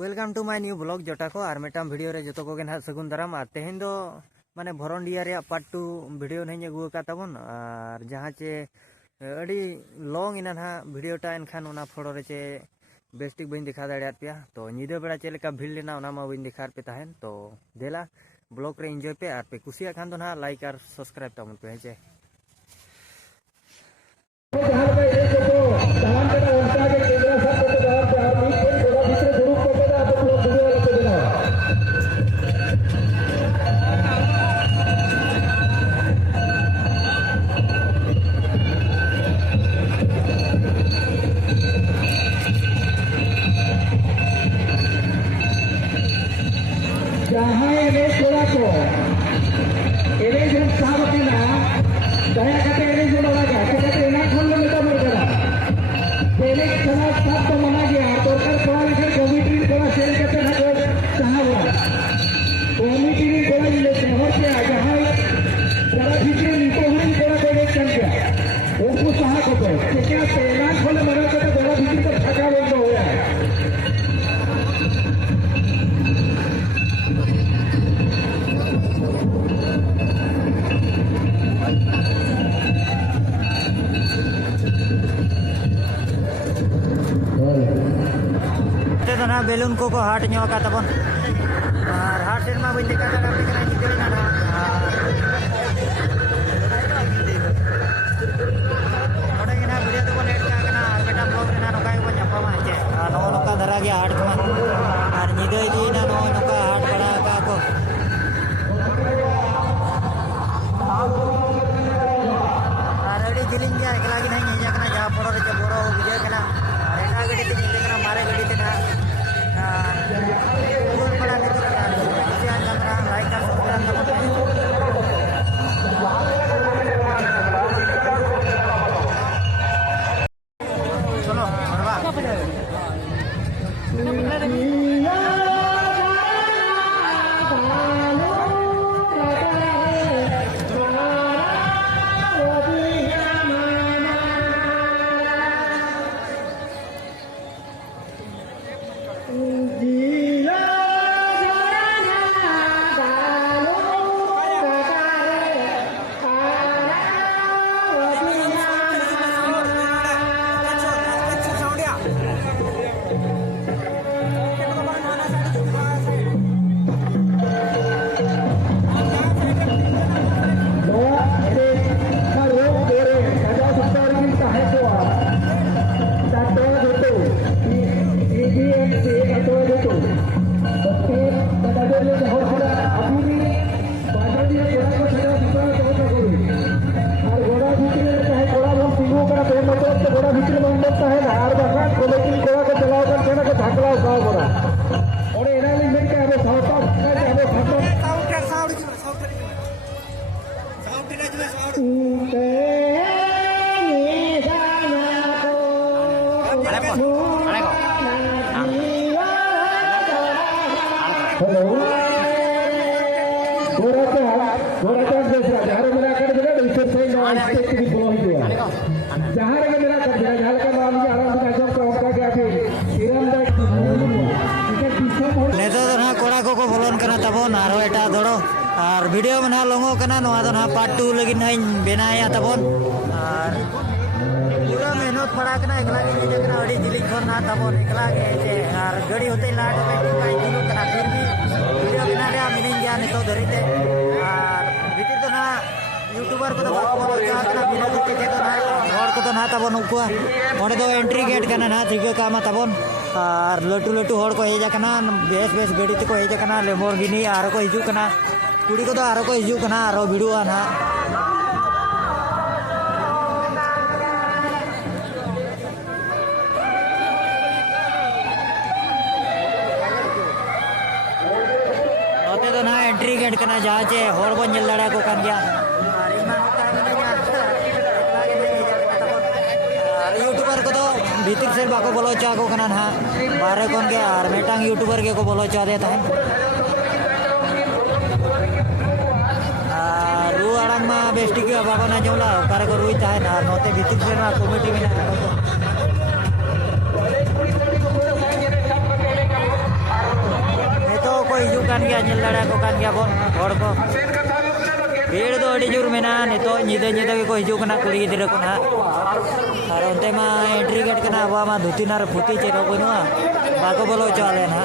Welcome to my new blog जोटा को और मेटाम वीडियो रे जो को ना सगुन दाराम और तेहन दो माने भरंडिया रे पार्ट 2 वीडियो नहीं अगू का तबन और जहाँ चे अड़ी लॉन्ग इना ना वीडियोटा एनखान ओना फोटो रे चे बेस्टिक बइन दिखा दाड़ियात पे तो निदा बेड़ा चे लेका भीड़ लेना ओना मा बइन दिखार पे ताहेन तो देला ब्लॉग रे एंजॉय पे और पे कुसिया खान दो ना लाइक और सब्सक्राइब तमन पे चे जहाँ ini surat ko, ini jam sahabat ina, saya kata ini sudah lagi, saya kata ini kalau kita bergerak, ini sahabat satu mana dia, torkar kalau ini komiti kalau sel kata nak sahabat, komiti ini kalau ini sahabat dia, jहाँ जरा भीतर नीचे हुई थोड़ा कोई चल गया, उसको साहा को तो, क्या तेरा खोले मगर तो जरा भीतर तो थका बंद हो गया है। तो ना बेलून को हाट ᱧᱚᱜ का तबन और हाट सेन मा बइन देखा दा पे कना निकल ना ओडे ना वीडियो तो लेट का कना और बेटा ब्लॉग रे ना नोका को ᱧᱟᱯᱟᱢᱟ चे नो नोका धरा गया हाट को और निदय जी ना नो नोका हाट बड़ा का को और अड़ी गिलिंग गया एकला gi नहीं हेजा कना जा पड़ो रे बोरो विजय कना एटा गडी ते निकल कना मारे गडी ते ना और वीडियो में ना लोगों का ना ना पार्ट 2 लगी नहीं बनाया तबन और पूरा मेहनत पड़ा करना एकला के लिए करना अड़ी दिल्ली खन ना तबन एकला के और गाड़ी होते लाट पे टिकाई दिनो करना फिर भी वीडियो बना रे मिलिन गया नहीं तो धरीते और वीडियो तो ना यूट्यूबर को तो बोलो क्या करना वीडियो देखे के तो ना और को तो ना तबन उको ओंडे तो एंट्री गेट करना ना ठीक का मा तबन और लटू लटू हड़ को हेजा करना बेस बेस गाड़ी ते को हेजा करना लेमोर्गिनी आरो को हिजू करना कुड़ी को तो आरो को हिजू करना आरो भिड़ुआ ना ओते तो ना एंट्री गेट करना जहाँ चे हड़ को नेल दाड़ा को कान गया यूट्यूबर को तो भीतर से बाको बोलो चा को करना ना बारे कौन गया और मेटांग यूट्यूबर के को बोलो चा देता है रू आड़ांग मा बेस्टिक बाबा ना जमला ओकारे को रुई ताहे ना नोते भीतर से ना कमिटी में ना kan gaya nyelada ko kan gaya bon hor ko भीड़ तो अड़ी जोर में ना नितो nyida को हिजू कना कुड़ी गिदरा को ना और उनते मा एंट्री गेट कना अब मा धुती नार फुटी चेरो को ना बाको बोलो चले ना